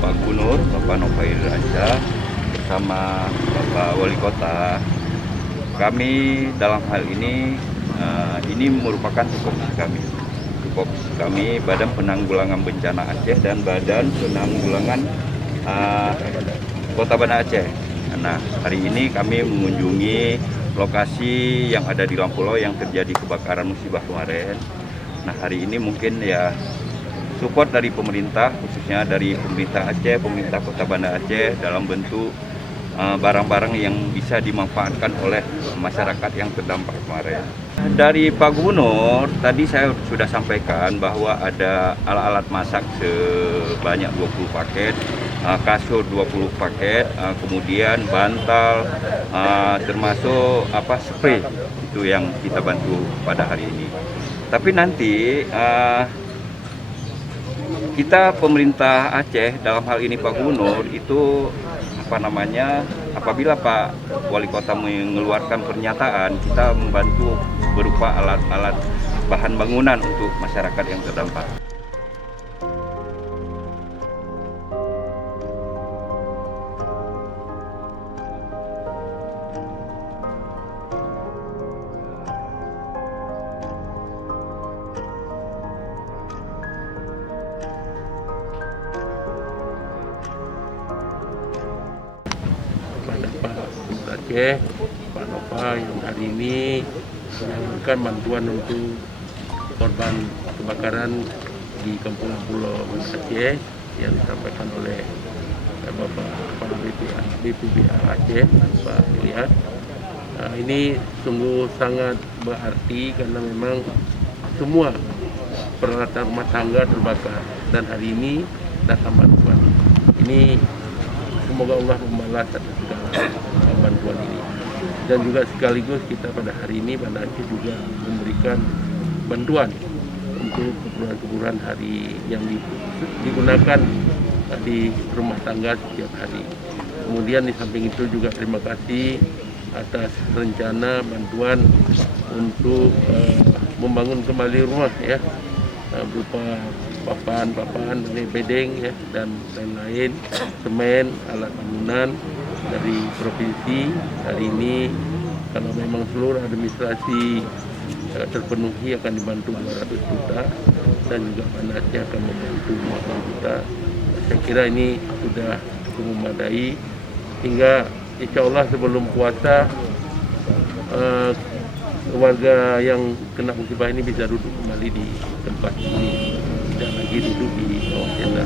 Pak Gubernur, Bapak Novair Raja, bersama Bapak Wali Kota. Kami dalam hal ini merupakan tupoksi kami Badan Penanggulangan Bencana Aceh dan Badan Penanggulangan Kota Banda Aceh. Nah, hari ini kami mengunjungi lokasi yang ada di Lampulau yang terjadi kebakaran musibah kemarin. Nah, hari ini mungkin ya support dari pemerintah, khususnya dari pemerintah Aceh, pemerintah Kota Banda Aceh dalam bentuk barang-barang yang bisa dimanfaatkan oleh masyarakat yang terdampak kemarin. Dari Pak Gubernur, tadi saya sudah sampaikan bahwa ada alat-alat masak sebanyak 20 paket, kasur 20 paket, kemudian bantal, termasuk spray, itu yang kita bantu pada hari ini. Tapi nanti kita pemerintah Aceh dalam hal ini Pak Gubernur itu apabila Pak Wali Kota mengeluarkan pernyataan, kita membantu berupa alat-alat bahan bangunan untuk masyarakat yang terdampak. Kepada Pak Gubernur Aceh, Pak Nova yang hari ini menyalurkan bantuan untuk korban kebakaran di Kampung Pulau Banda Aceh yang disampaikan oleh Bapak Kepala BPBA Aceh, Pak Ilyas. Ini sungguh sangat berarti karena memang semua peralatan rumah tangga terbakar dan hari ini datang bantuan. Ini semoga Allah membalas atas segala bantuan ini. Dan juga sekaligus kita pada hari ini Banda Aceh juga memberikan bantuan untuk keperluan-keperluan hari yang digunakan di rumah tangga setiap hari. Kemudian di samping itu juga terima kasih atas rencana bantuan untuk membangun kembali rumah ya, berupa papan bedeng ya, dan lain-lain, semen, alat bangunan dari provinsi. Hari ini kalau memang seluruh administrasi terpenuhi akan dibantu 200 juta dan juga Banda Aceh akan membantu 50 juta. Saya kira ini sudah cukup memadai hingga insya Allah sebelum puasa warga yang kena musibah ini bisa duduk kembali di tempat ini, tidak lagi duduk di bawah tenda.